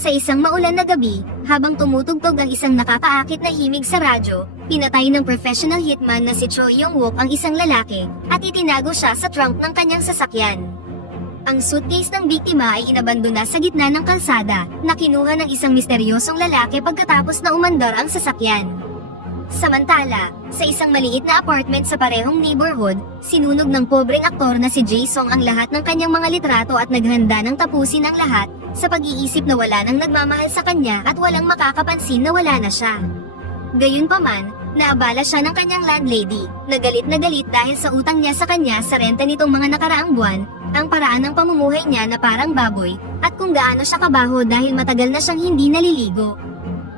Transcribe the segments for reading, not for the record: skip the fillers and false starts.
Sa isang maulan na gabi, habang tumutugtog ang isang nakakaakit na himig sa radyo, pinatay ng professional hitman na si Choi Yong-wook ang isang lalaki, at itinago siya sa trunk ng kanyang sasakyan. Ang suitcase ng biktima ay inabandona sa gitna ng kalsada, na kinuha ng isang misteryosong lalaki pagkatapos na umandar ang sasakyan. Samantala, sa isang maliit na apartment sa parehong neighborhood, sinunog ng pobreng aktor na si Jae Sung ang lahat ng kanyang mga litrato at naghanda ng tapusin ang lahat, sa pag-iisip na wala nang nagmamahal sa kanya at walang makakapansin na wala na siya. Gayunpaman, naabala siya ng kanyang landlady, na galit dahil sa utang niya sa kanya sa renta nitong mga nakaraang buwan, ang paraan ng pamumuhay niya na parang baboy, at kung gaano siya kabaho dahil matagal na siyang hindi naliligo.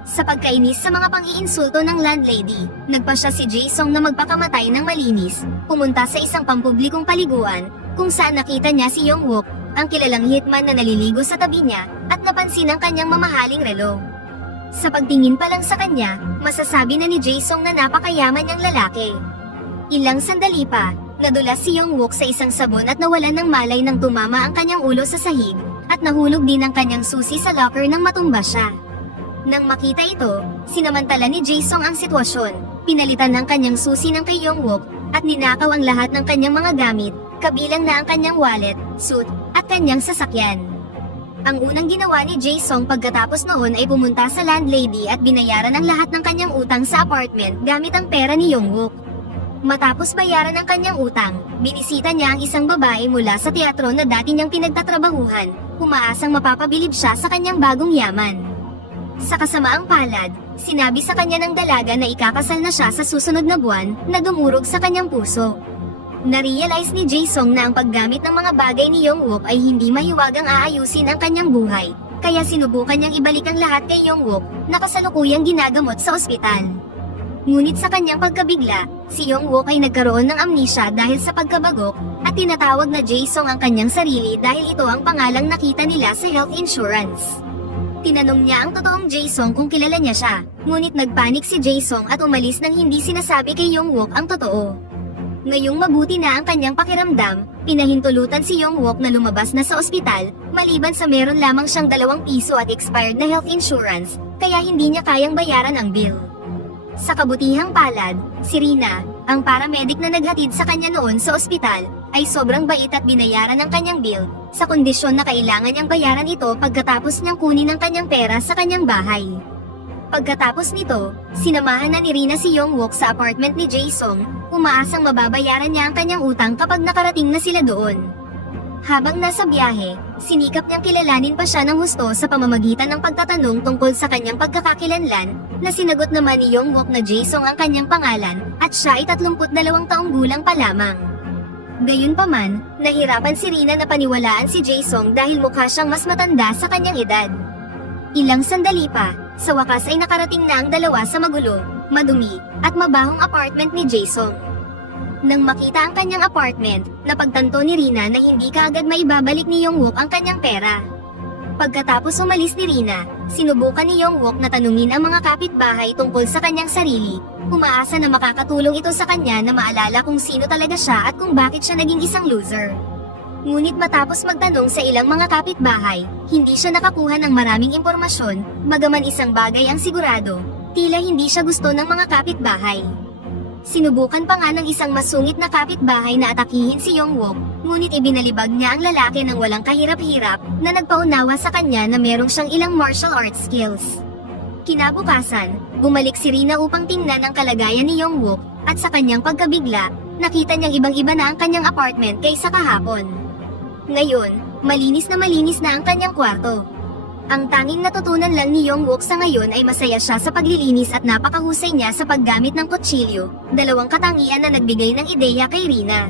Sa pagkainis sa mga pang-iinsulto ng landlady, nagpa siya si Jae Sung na magpakamatay ng malinis, pumunta sa isang pampublikong paliguan, kung saan nakita niya si Yong-wook, ang kilalang hitman na naliligo sa tabi niya, at napansin ang kanyang mamahaling relo. Sa pagtingin pa lang sa kanya, masasabi na ni Jae Sung na napakayaman niyang lalaki. Ilang sandali pa, nadulas si Yong-wook sa isang sabon at nawalan ng malay nang tumama ang kanyang ulo sa sahig, at nahulog din ang kanyang susi sa locker nang matumba siya. Nang makita ito, sinamantala ni Jae Sung ang sitwasyon, pinalitan ang kanyang susi ng kay Yong-wook, at ninakaw ang lahat ng kanyang mga gamit, kabilang na ang kanyang wallet, suit, at kanyang sasakyan. Ang unang ginawa ni Jae Sung pagkatapos noon ay pumunta sa landlady at binayaran ang lahat ng kanyang utang sa apartment gamit ang pera ni Yong-wook. Matapos bayaran ang kanyang utang, binisita niya ang isang babae mula sa teatro na dati niyang pinagtatrabahuhan, umaasang mapapabilib siya sa kanyang bagong yaman. Sa kasamaang palad, sinabi sa kanya ng dalaga na ikakasal na siya sa susunod na buwan, na dumurog sa kanyang puso. Narealize ni Jae Sung na ang paggamit ng mga bagay ni Yong-wook ay hindi mahiwagang aayusin ang kanyang buhay, kaya sinubukan niyang ibalik ang lahat kay Yong-wook, na kasalukuyang ginagamot sa ospital. Ngunit sa kanyang pagkabigla, si Yong-wook ay nagkaroon ng amnesia dahil sa pagkabagok, at tinatawag na Jae Sung ang kanyang sarili dahil ito ang pangalang nakita nila sa health insurance. Tinanong niya ang totoong Jae Sung kung kilala niya siya, ngunit nagpanik si Jae Sung at umalis nang hindi sinasabi kay Yong-wook ang totoo. Ngayong mabuti na ang kanyang pakiramdam, pinahintulutan si Yong-wook na lumabas na sa ospital, maliban sa meron lamang siyang 2 piso at expired na health insurance, kaya hindi niya kayang bayaran ang bill. Sa kabutihang palad, si Rina, ang paramedic na naghatid sa kanya noon sa ospital, ay sobrang bait at binayaran ang kanyang bill, sa kondisyon na kailangan niyang bayaran ito pagkatapos niyang kunin ang kanyang pera sa kanyang bahay. Pagkatapos nito, sinamahan na ni Rina si Yong-wook sa apartment ni Jae Sung, umaasang mababayaran niya ang kanyang utang kapag nakarating na sila doon. Habang nasa biyahe, sinikap niyang kilalanin pa siya ng husto sa pamamagitan ng pagtatanong tungkol sa kanyang pagkakakilanlan, na sinagot naman ni Yong-wook na Jae Sung ang kanyang pangalan, at siya ay 32 taong gulang pa lamang. Gayunpaman, nahirapan si Rina na paniwalaan si Jae Sung dahil mukha siyang mas matanda sa kanyang edad. Ilang sandali pa, sa wakas ay nakarating na ang dalawa sa magulo, madumi, at mabahong apartment ni Jae Sung. Nang makita ang kanyang apartment, napagtanto ni Rina na hindi kaagad maibabalik ni Yong-wook ang kanyang pera. Pagkatapos umalis ni Rina, sinubukan ni Yong-wook na tanungin ang mga kapitbahay tungkol sa kanyang sarili, umaasa na makakatulong ito sa kanya na maalala kung sino talaga siya at kung bakit siya naging isang loser. Ngunit matapos magtanong sa ilang mga kapitbahay, hindi siya nakakuha ng maraming impormasyon, bagaman isang bagay ang sigurado, tila hindi siya gusto ng mga kapitbahay. Sinubukan pa nga ng isang masungit na kapitbahay na atakihin si Yong-wook, ngunit ibinalibag niya ang lalaki ng walang kahirap-hirap, na nagpaunawa sa kanya na merong siyang ilang martial arts skills. Kinabukasan, bumalik si Rina upang tingnan ang kalagayan ni Yong-wook, at sa kanyang pagkabigla, nakita niyang ibang-iba na ang kanyang apartment kaysa kahapon. Ngayon, malinis na ang kanyang kwarto. Ang tanging natutunan lang ni Yong-wook sa ngayon ay masaya siya sa paglilinis at napakahusay niya sa paggamit ng kutsilyo, 2 katangian na nagbigay ng ideya kay Rina.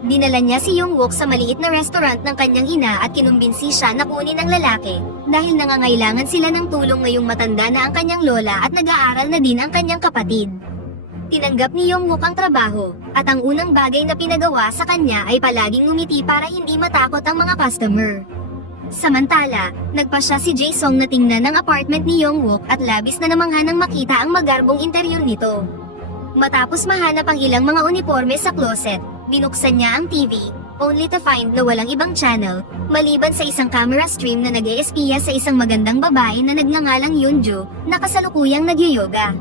Dinala niya si Yong-wook sa maliit na restaurant ng kanyang ina at kinumbinsi siya na kunin ang lalaki, dahil nangangailangan sila ng tulong ngayong matanda na ang kanyang lola at nag-aaral na din ang kanyang kapatid. Tinanggap ni Yong-wook ang trabaho, at ang unang bagay na pinagawa sa kanya ay palaging ngumiti para hindi matakot ang mga customer. Samantala, nagpa siya si Jae Sung na tingnan ang apartment ni Yong-wook at labis na namangha nang makita ang magarbong interior nito. Matapos mahanap ang ilang mga uniforme sa closet, binuksan niya ang TV, only to find na walang ibang channel, maliban sa isang camera stream na nag-eespiya sa isang magandang babae na nagngangalang Yunju, na kasalukuyang nagyoyoga.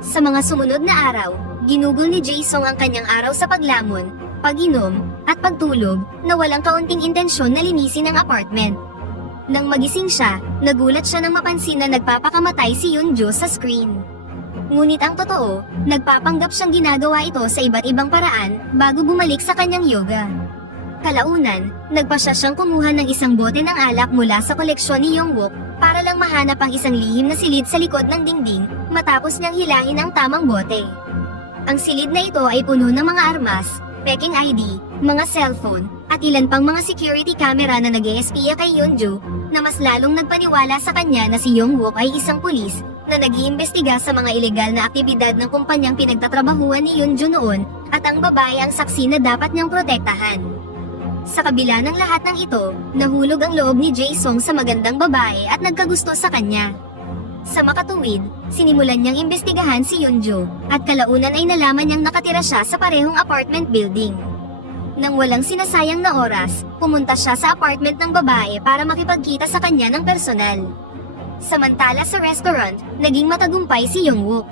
Sa mga sumunod na araw, ginugol ni Jae-sung ang kanyang araw sa paglamon, pag-inom, at pagtulog, na walang kaunting intensyon na linisin ang apartment. Nang magising siya, nagulat siya nang mapansin na nagpapakamatay si Yunju sa screen. Ngunit ang totoo, nagpapanggap siyang ginagawa ito sa iba't ibang paraan bago bumalik sa kanyang yoga. Kalaunan, nagpasya siyang kumuha ng isang bote ng alak mula sa koleksyon ni Yongwook para lang mahanap ang isang lihim na silid sa likod ng dingding matapos niyang hilahin ang tamang bote. Ang silid na ito ay puno ng mga armas, peking ID, mga cellphone, at ilan pang mga security camera na nag-eespiya kay Yunju, na mas lalong nagpaniwala sa kanya na si Yongwook ay isang pulis na nag-iimbestiga sa mga ilegal na aktibidad ng kumpanyang pinagtatrabahuan ni Yunju noon, at ang babae ang saksi na dapat niyang protektahan. Sa kabila ng lahat ng ito, nahulog ang loob ni Jae-sung sa magandang babae at nagkagusto sa kanya. Sa makatuwid, sinimulan niyang imbestigahan si Yunju, at kalaunan ay nalaman niyang nakatira siya sa parehong apartment building. Nang walang sinasayang na oras, pumunta siya sa apartment ng babae para makipagkita sa kanya ng personal. Samantala sa restaurant, naging matagumpay si Yongwook.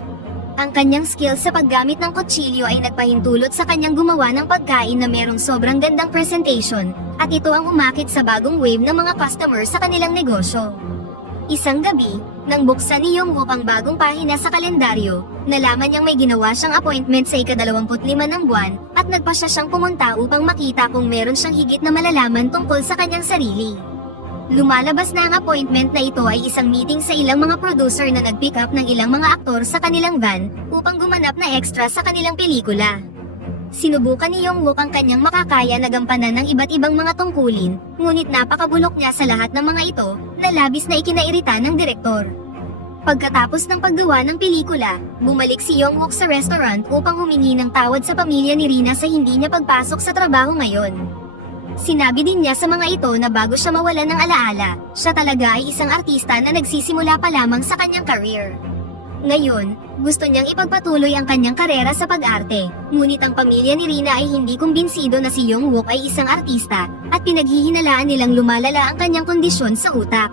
Ang kanyang skill sa paggamit ng kutsilyo ay nagpahintulot sa kanyang gumawa ng pagkain na merong sobrang gandang presentation, at ito ang umakit sa bagong wave ng mga customer sa kanilang negosyo. Isang gabi, nang buksan ni Yongwook ang bagong pahina sa kalendaryo, nalaman niyang may ginawa siyang appointment sa ika-25 ng buwan, at nagpasya siyang pumunta upang makita kung meron siyang higit na malalaman tungkol sa kanyang sarili. Lumalabas na ang appointment na ito ay isang meeting sa ilang mga producer na nag-pick up ng ilang mga aktor sa kanilang van upang gumanap na extra sa kanilang pelikula. Sinubukan ni Yongwook ang kanyang makakaya na gampanan ng iba't ibang mga tungkulin, ngunit napakabulok niya sa lahat ng mga ito, na labis na ikinairita ng direktor. Pagkatapos ng paggawa ng pelikula, bumalik si Yongwook sa restaurant upang humingi ng tawad sa pamilya ni Rina sa hindi niya pagpasok sa trabaho ngayon. Sinabi din niya sa mga ito na bago siya mawalan ng alaala, siya talaga ay isang artista na nagsisimula pa lamang sa kanyang career. Ngayon, gusto niyang ipagpatuloy ang kanyang karera sa pag-arte, ngunit ang pamilya ni Rina ay hindi kumbinsido na si Yongwook ay isang artista, at pinaghihinalaan nilang lumalala ang kanyang kondisyon sa utak.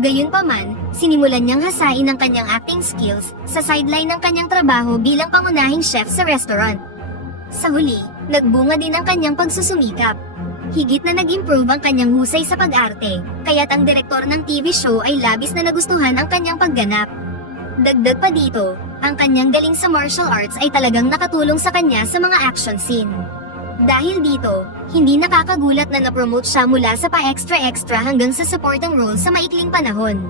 Gayunpaman, sinimulan niyang hasain ang kanyang acting skills sa sideline ng kanyang trabaho bilang pangunahing chef sa restaurant. Sa huli, nagbunga din ang kanyang pagsusumikap. Higit na nag-improve ang kanyang husay sa pag-arte, kaya't ang direktor ng TV show ay labis na nagustuhan ang kanyang pagganap. Dagdag pa dito, ang kanyang galing sa martial arts ay talagang nakatulong sa kanya sa mga action scene. Dahil dito, hindi nakakagulat na na-promote siya mula sa pa-extra-extra hanggang sa supporting role sa maikling panahon.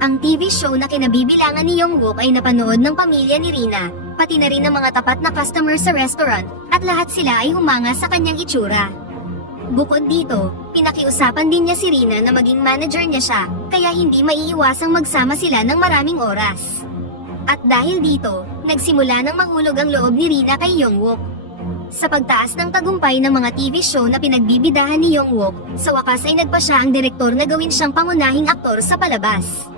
Ang TV show na kinabibilangan ni Yongwook ay napanood ng pamilya ni Rina, pati na rin ng mga tapat na customer sa restaurant, at lahat sila ay humanga sa kanyang itsura. Bukod dito, pinakiusapan din niya si Rina na maging manager niya siya, kaya hindi maiiwasang magsama sila ng maraming oras. At dahil dito, nagsimula ng mahulog ang loob ni Rina kay Yongwook. Sa pagtaas ng tagumpay ng mga TV show na pinagbibidahan ni Yongwook, sa wakas ay nagpa siya ang direktor na gawin siyang pangunahing aktor sa palabas.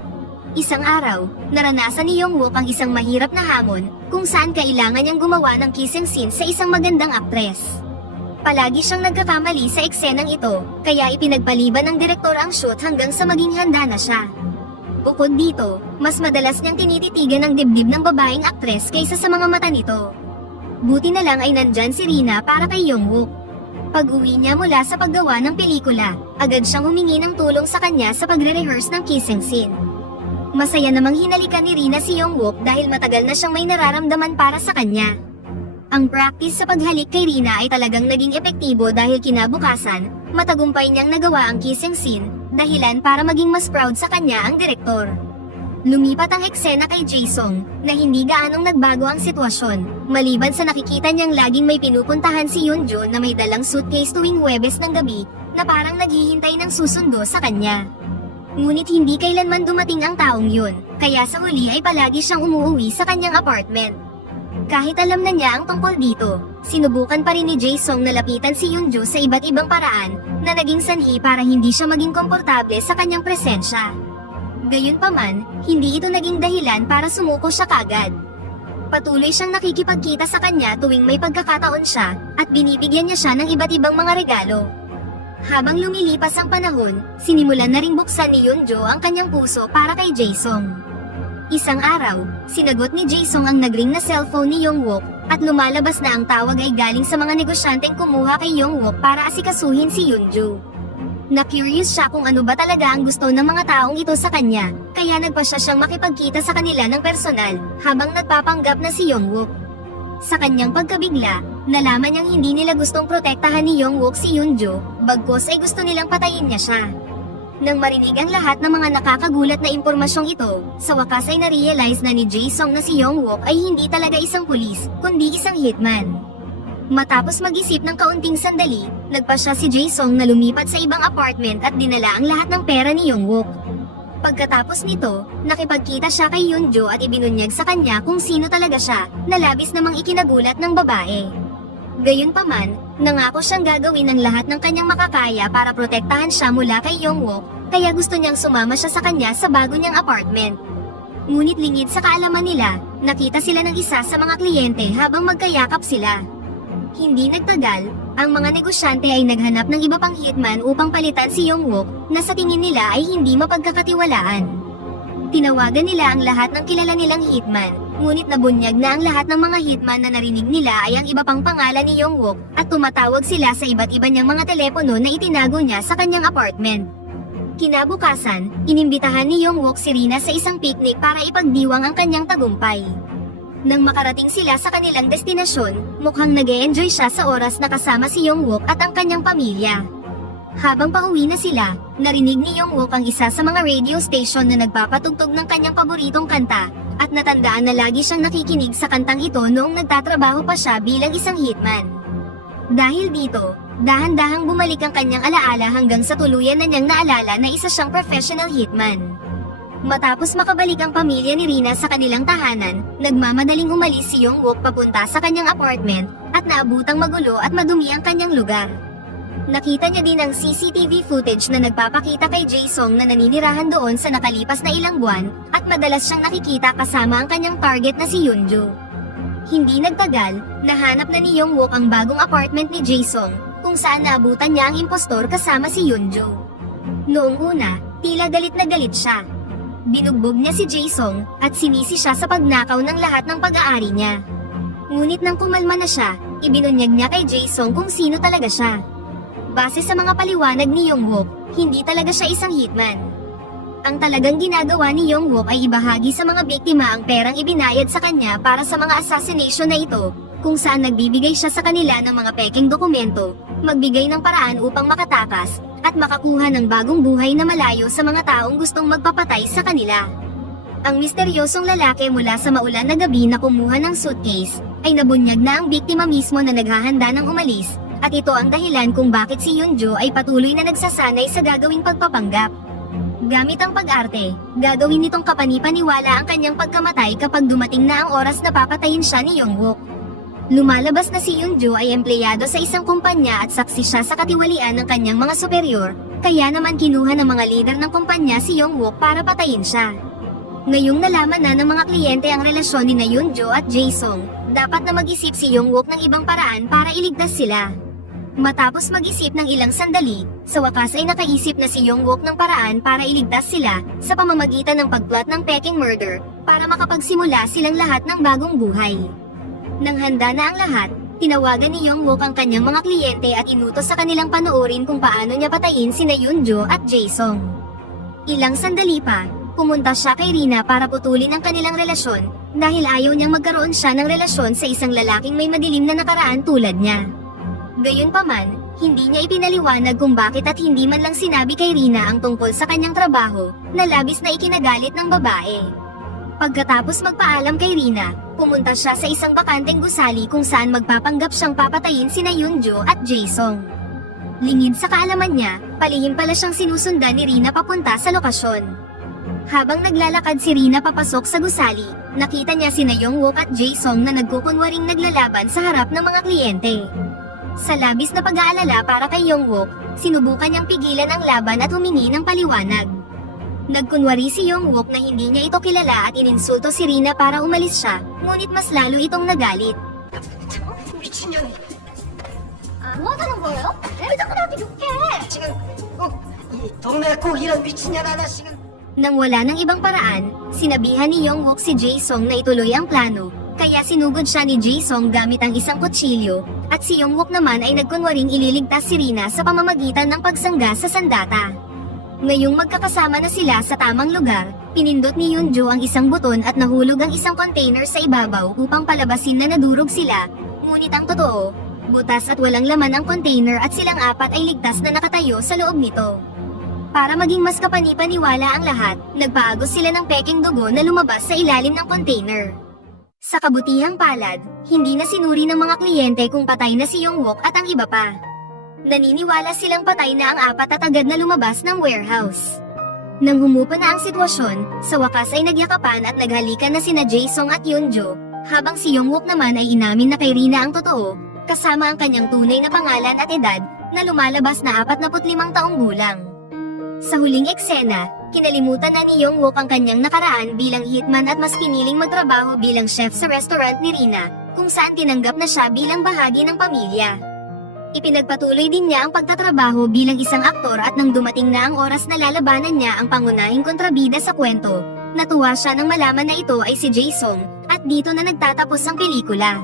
Isang araw, naranasan ni Yongwook ang isang mahirap na hamon, kung saan kailangan niyang gumawa ng kissing scene sa isang magandang aktres. Palagi siyang nagkakamali sa eksenang ito, kaya ipinagpaliban ng direktor ang shoot hanggang sa maging handa na siya. Bukod dito, mas madalas niyang tinititigan ang dibdib ng babaeng aktres kaysa sa mga mata nito. Buti na lang ay nandyan si Rina para kay Yongwook. Pag-uwi niya mula sa paggawa ng pelikula, agad siyang humingi ng tulong sa kanya sa pagre-rehearse ng kissing scene. Masaya namang hinalikan ni Rina si Yongwook dahil matagal na siyang may nararamdaman para sa kanya. Ang practice sa paghalik kay Rina ay talagang naging epektibo dahil kinabukasan, matagumpay niyang nagawa ang kissing scene, dahilan para maging mas proud sa kanya ang direktor. Lumipat ang eksena kay Jae-sung, na hindi gaanong nagbago ang sitwasyon, maliban sa nakikita niyang laging may pinupuntahan si Yunju na may dalang suitcase tuwing Huwebes ng gabi, na parang naghihintay ng susundo sa kanya. Ngunit hindi kailanman dumating ang taong yun, kaya sa huli ay palagi siyang umuuwi sa kanyang apartment. Kahit alam na niya ang tungkol dito, sinubukan pa rin ni Jae-sung na lapitan si Yunju sa iba't ibang paraan, na naging sanhi para hindi siya maging komportable sa kanyang presensya. Gayunpaman, hindi ito naging dahilan para sumuko siya kagad. Patuloy siyang nakikipagkita sa kanya tuwing may pagkakataon siya, at binibigyan niya siya ng iba't ibang mga regalo. Habang lumilipas ang panahon, sinimulan na ring buksan ni Yunjo ang kanyang puso para kay Jae-sung. Isang araw, sinagot ni Jae-sung ang nagring na cellphone ni Young-wook, at lumalabas na ang tawag ay galing sa mga negosyanteng kumuha kay Young-wook para asikasuhin si Yunjo. Na-curious siya kung ano ba talaga ang gusto ng mga taong ito sa kanya, kaya nagpasya siyang makipagkita sa kanila ng personal, habang nagpapanggap na si Young-wook. Sa kanyang pagkabigla, nalaman niyang hindi nila gustong protektahan ni Young-wook si Yunjo, bagkus ay gusto nilang patayin niya siya. Nang marinig ang lahat ng mga nakakagulat na impormasyong ito, sa wakas ay na-realize na ni Jae-sung na si Young-wook ay hindi talaga isang pulis, kundi isang hitman. Matapos mag-isip ng kaunting sandali, nagpasya si Jae-sung na lumipat sa ibang apartment at dinala ang lahat ng pera ni Young-wook. Pagkatapos nito, nakipagkita siya kay Yunjo at ibinunyag sa kanya kung sino talaga siya, na labis namang ikinagulat ng babae. Gayunpaman, nangako siyang gagawin ang lahat ng kanyang makakaya para protektahan siya mula kay Young-wook, kaya gusto niyang sumama siya sa kanya sa bago niyang apartment. Ngunit lingid sa kaalaman nila, nakita sila ng isa sa mga kliyente habang magkayakap sila. Hindi nagtagal, ang mga negosyante ay naghanap ng iba pang hitman upang palitan si Young-wook na sa tingin nila ay hindi mapagkakatiwalaan. Tinawagan nila ang lahat ng kilala nilang hitman, ngunit nabunyag na ang lahat ng mga hitman na narinig nila ay ang iba pang pangalan ni Young-wook at tumatawag sila sa iba't iba niyang mga telepono na itinago niya sa kanyang apartment. Kinabukasan, inimbitahan ni Young-wook si Rina sa isang picnic para ipagdiwang ang kanyang tagumpay. Nang makarating sila sa kanilang destinasyon, mukhang nag-e-enjoy siya sa oras na kasama si Young-wook at ang kanyang pamilya. Habang pauwi na sila, narinig ni Young-wook ang isa sa mga radio station na nagpapatugtog ng kanyang paboritong kanta, at natandaan na lagi siyang nakikinig sa kantang ito noong nagtatrabaho pa siya bilang isang hitman. Dahil dito, dahan-dahang bumalik ang kanyang alaala hanggang sa tuluyan na niyang naalala na isa siyang professional hitman. Matapos makabalik ang pamilya ni Rina sa kanilang tahanan, nagmamadaling umalis si Young-wook papunta sa kanyang apartment, at naabutang magulo at madumi ang kanyang lugar. Nakita niya din ang CCTV footage na nagpapakita kay Jae-sung na naninirahan doon sa nakalipas na ilang buwan, at madalas siyang nakikita kasama ang kanyang target na si Yunjo. Hindi nagtagal, nahanap na ni Young-wook ang bagong apartment ni Jae-sung, kung saan naabutan niya ang impostor kasama si Yunjo. Noong una, tila galit na galit siya. Binugbog niya si Jae-sung, at sinisi siya sa pagnakaw ng lahat ng pag-aari niya. Ngunit nang kumalma na siya, ibinunyag niya kay Jae-sung kung sino talaga siya. Base sa mga paliwanag ni Young-wook, hindi talaga siya isang hitman. Ang talagang ginagawa ni Young-wook ay ibahagi sa mga biktima ang perang ibinayad sa kanya para sa mga assassination na ito, kung saan nagbibigay siya sa kanila ng mga peking dokumento, magbigay ng paraan upang makatakas, at makakuha ng bagong buhay na malayo sa mga taong gustong magpapatay sa kanila. Ang misteryosong lalaki mula sa maulan na gabi na kumuha ng suitcase, ay nabunyag na ang biktima mismo na naghahanda ng umalis, at ito ang dahilan kung bakit si Yunjo ay patuloy na nagsasanay sa gagawing pagpapanggap. Gamit ang pag-arte, gagawin nitong kapanipaniwala ang kanyang pagkamatay kapag dumating na ang oras na papatayin siya ni Young-wook. Lumalabas na si Yunjo ay empleyado sa isang kumpanya at saksi siya sa katiwalian ng kanyang mga superior, kaya naman kinuha ng mga leader ng kumpanya si Young-wook para patayin siya. Ngayong nalaman na ng mga kliyente ang relasyon ni Yunjo at Jae-sung, dapat na mag-isip si Young-wook ng ibang paraan para iligtas sila. Matapos mag-isip ng ilang sandali, sa wakas ay nakaisip na si Young-wook ng paraan para iligtas sila sa pamamagitan ng pagplot ng peking murder para makapagsimula silang lahat ng bagong buhay. Nang handa na ang lahat, tinawagan ni Young-wook ang kanyang mga kliyente at inutos sa kanilang panoorin kung paano niya patayin sina Yunjo at Jae-sung. Ilang sandali pa, pumunta siya kay Rina para putulin ang kanilang relasyon dahil ayaw niyang magkaroon siya ng relasyon sa isang lalaking may madilim na nakaraan tulad niya. Gayunpaman, hindi niya ipinaliwanag kung bakit at hindi man lang sinabi kay Rina ang tungkol sa kanyang trabaho na labis na ikinagalit ng babae. Pagkatapos magpaalam kay Rina, pumunta siya sa isang bakanteng gusali kung saan magpapanggap siyang papatayin sina Yunjo at Jae-sung. Lingid sa kaalaman niya, palihim pala siyang sinusundan ni Rina papunta sa lokasyon. Habang naglalakad si Rina papasok sa gusali, nakita niya sina Young-wook at Jae-sung na nagkukunwaring naglalaban sa harap ng mga kliyente. Sa labis na pag-aalala para kay Young-wook, sinubukan niyang pigilan ang laban at humingi ng paliwanag. Nagkunwari si Young-wook na hindi niya ito kilala at ininsulto si Rina para umalis siya, ngunit mas lalo itong nagalit. 미친년이. Ano ha는 거예요? 왜 자꾸 나한테 욕해? 지금 이 동네에 꼭 이런 미친년 하나씩은. Nang wala ng ibang paraan, sinabihan ni Young-wook si Jae-sung na ituloy ang plano, kaya sinugod siya ni Jae-sung gamit ang isang kutsilyo, at si Young-wook naman ay nagkunwaring ililigtas si Rina sa pamamagitan ng pagsangga sa sandata. Ngayong magkakasama na sila sa tamang lugar, pinindot ni Yoonjo ang isang buton at nahulog ang isang container sa ibabaw upang palabasin na nadurog sila, ngunit ang totoo, butas at walang laman ang container at silang apat ay ligtas na nakatayo sa loob nito. Para maging mas kapani-paniwala ang lahat, nagpaagos sila ng peking dugo na lumabas sa ilalim ng container. Sa kabutihang palad, hindi na sinuri ng mga kliyente kung patay na si Young-wook at ang iba pa. Naniniwala silang patay na ang apat at agad na lumabas ng warehouse. Nang humupa na ang sitwasyon, sa wakas ay nagyakapan at naghalikan na sina Jae-sung at Yoonjo, habang si Young-wook naman ay inamin na kay Rina ang totoo, kasama ang kanyang tunay na pangalan at edad, na lumalabas na 45 taong gulang. Sa huling eksena, kinalimutan na ni Young-wook ang kanyang nakaraan bilang hitman at mas piniling magtrabaho bilang chef sa restaurant ni Rina, kung saan tinanggap na siya bilang bahagi ng pamilya. Ipinagpatuloy din niya ang pagtatrabaho bilang isang aktor at nang dumating na ang oras na lalabanan niya ang pangunahing kontrabida sa kwento, natuwa siya nang malaman na ito ay si Jae-sung, at dito na nagtatapos ang pelikula.